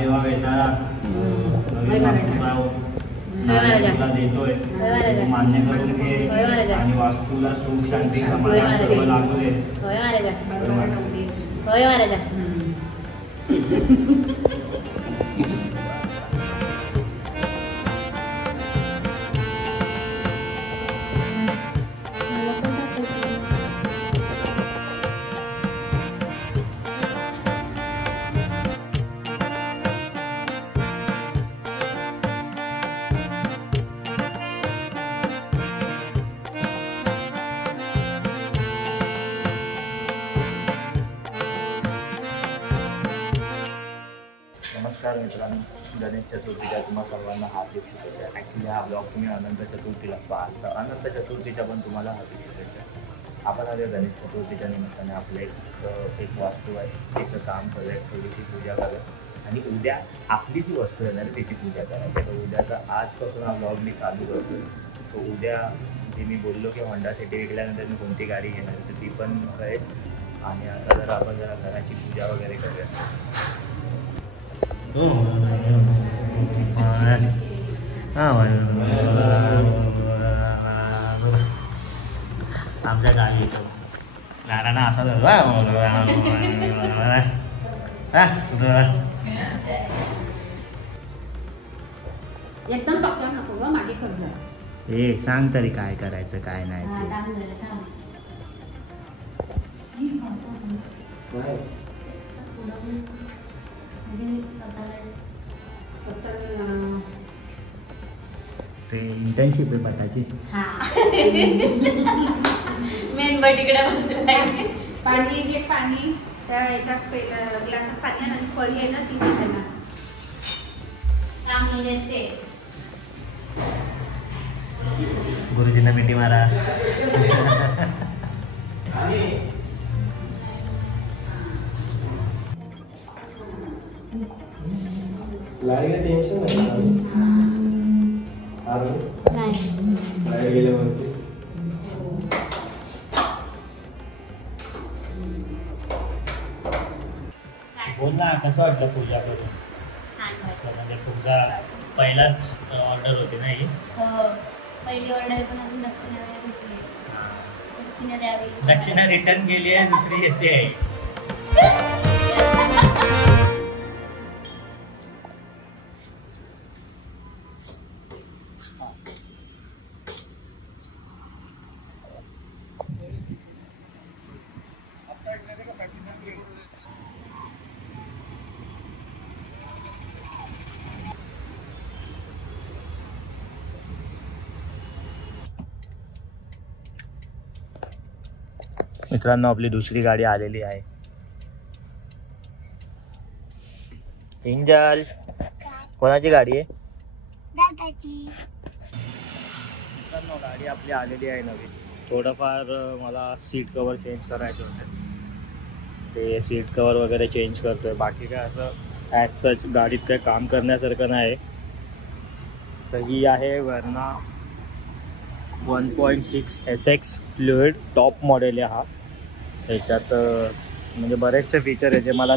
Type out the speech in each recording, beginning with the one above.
महादेवा भेटायला देतोय मान्य करून घे आणि वास्तूला सुख शांती समाधान लागू दे. नमस्कार मित्रांनो, गणेश चतुर्थीच्या तुम्हा सर्वांना हार्दिक शुभेच्छा. ॲक्च्युली हा ब्लॉग तुम्ही अनंत चतुर्थीला पाहाल तर अनंत चतुर्थीच्या पण तुम्हाला हार्दिक शुभेच्छा. आपण आले गणेश चतुर्थीच्या निमित्ताने आपलं एक वास्तू आहे त्याचं काम करूया, थोडीशी पूजा करूया आणि उद्या आपली जी वस्तू येणार आहे त्याची पूजा करायची. तर उद्याचा आजपासून हा ब्लॉग मी चालू करतो. तो उद्या जे मी बोललो की होंडा सिटी विकल्यानंतर मी कोणती गाडी घेणार तर ती पण कळेल. आणि आता जरा आपण जरा घराची पूजा वगैरे करूया. आमच्या गावी येतो नारायणा असा एकदम टॉक्टर नको ग, मागे कर जरा. ए सांग तरी काय करायचं काय नाही ते इंटर्नशिप आहे पटाची. मेंबर तिकडे बसलाय. पाणी घे, पाणी त्या याच्यात ग्लासात पाणी आणि पळी आहे ना ती त्यांना काम देते. गुरुजींना मिठी मारा. लाईट टेन्शन नाही गेल्यावरती बोल ना, कसं वाटलं पूजा करून? म्हणजे तुमचा पहिलाच ऑर्डर होती ना ही? पहिली ऑर्डर पण अजून दक्षिणा भेटली. दक्षिणा द्यावी, दक्षिणा रिटर्न केली आहे, दुसरी येते आहे. मित्रांनो, आपली दुसरी गाडी आलेली आहे. इंजल, कोणाची गाडी आहे? दादाची. मित्रांनो, गाडी आपली आलेली आहे नवीन. थोडंफार मला सीट कवर चेंज करायचे होते, ते सीट कवर वगैरे चेंज करतोय. बाकी काय असं ॲज सच गाडीत काय काम करण्यासारखं नाही. तर ही आहे वर्ना 1.6 SX फ्लुइड टॉप मॉडेल आहे हा. त्याच्यात म्हणजे बरेचसे फीचर आहे जे मला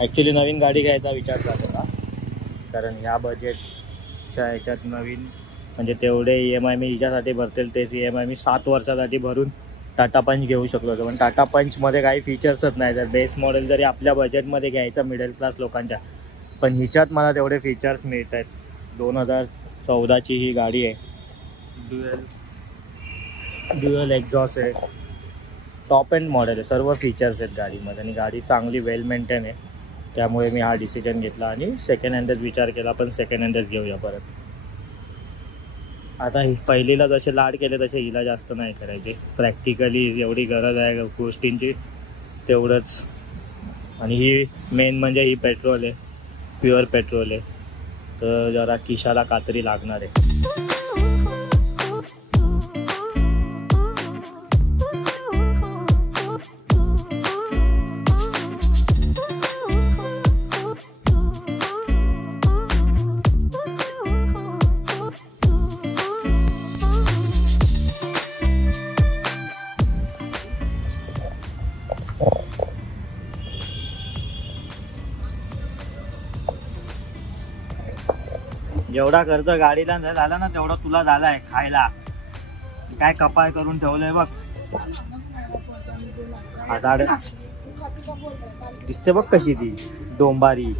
ॲक्च्युली नवीन गाडी घ्यायचा विचार झाला होता. कारण ह्या बजेटच्या ह्याच्यात नवीन म्हणजे तेवढे EMI मी हिच्यासाठी भरतील तेच EMI मी 7 वर्षासाठी भरून टाटा पंच घेऊ शकलो होतो. पण टाटा पंचमध्ये काही फीचर्सच नाही. तर बेस मॉडेल जरी आपल्या बजेटमध्ये घ्यायचं मिडल क्लास लोकांच्या, पण हिच्यात मला तेवढे फीचर्स मिळत आहेत. 2014ची ही गाडी आहे. ड्युअल एक्झॉस्ट आहे, टॉप एंड मॉडेल आहे, सर्व फीचर्स आहेत गाडीमध्ये आणि गाडी चांगली वेल मेंटेन आहे. त्यामुळे मी हा डिसिजन घेतला आणि सेकंड हँडच विचार केला, पण सेकंड हँडच घेऊया परत. आता ही पहिलीला जसे लाड केले तसे हिला जास्त नाही करायचे. प्रॅक्टिकली एवढी गरज आहे गोष्टींची तेवढंच. आणि ही मेन म्हणजे ही पेट्रोल आहे, प्युअर पेट्रोल आहे, तर जरा खिशाला कात्री लागणार आहे. जेवढा खर्च गाडीला झाला ना तेवढा तुला झालाय खायला. काय कपाळ करून ठेवलंय बघ. आता दिसते बघ कशी ती डोंबारी.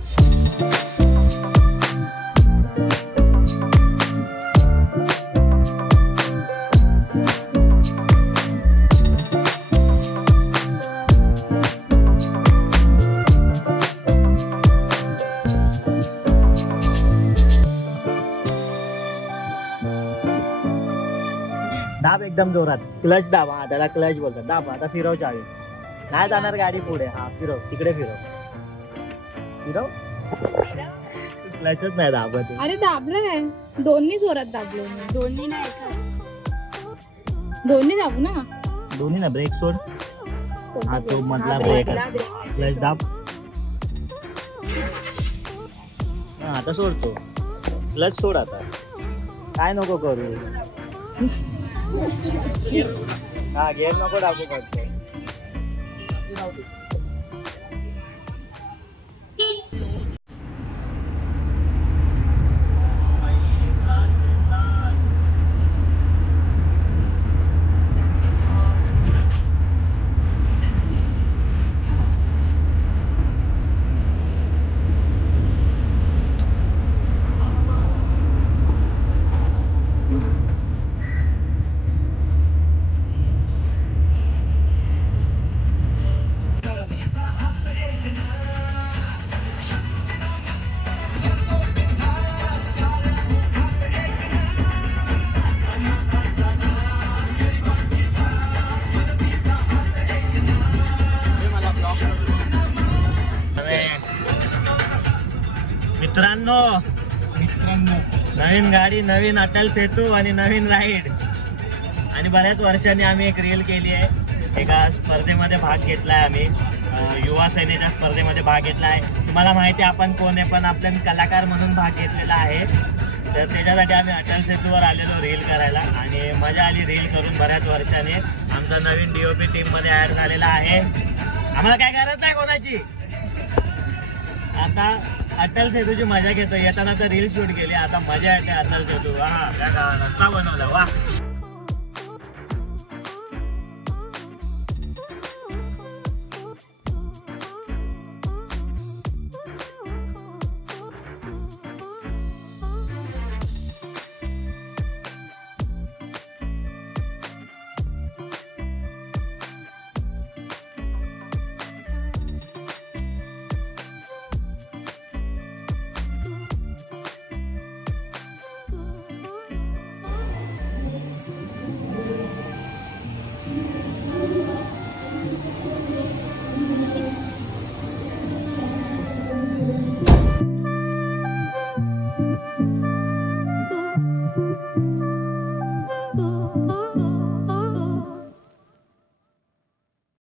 दाब एकदम जोरात. क्लच दाब. हा त्याला क्लच बोलतात. दाब. आता फिरव चावी. नाही जाणार गाडी पुढे. हा फिरव तिकडे फिरव. फिरव. क्लचच नाही दाबत. अरे दाबलं काय? दोन्ही जोरात दाबलो. दोन्ही नाही दोन्ही दाबू ना. दोन्ही ना. ब्रेक सोड. हा तो मधला ब्रेक. क्लच दाब. हा आता सोडतो. क्लच सोड आता. काय नको करू. हा गेअर नको टाकू पडतो. मित्रांनो नवीन गाडी, नवीन अटल सेतू आणि नवीन राईड. आणि बऱ्याच वर्षांनी आम्ही एक रील केली आहे. एका स्पर्धेमध्ये भाग घेतलाय आम्ही. युवा सेनेच्या स्पर्धेमध्ये भाग घेतला आहे. तुम्हाला माहिती आहे आपण कोण आहे, पण आपल्या कलाकार म्हणून भाग घेतलेला आहे. तर त्याच्यासाठी आम्ही अटल सेतूवर आलेलो रील करायला. आणि मजा आली रील करून. बऱ्याच वर्षांनी आमचा नवीन DOP टीममध्ये ॲड झालेला आहे. आम्हाला काय गरज नाही कोणाची. आता अटल सेतूची मजा घेतो. येताना तर रील शूट केली. आता मजा येते अटल सेतू. हा काय रस्ता बनवला वा.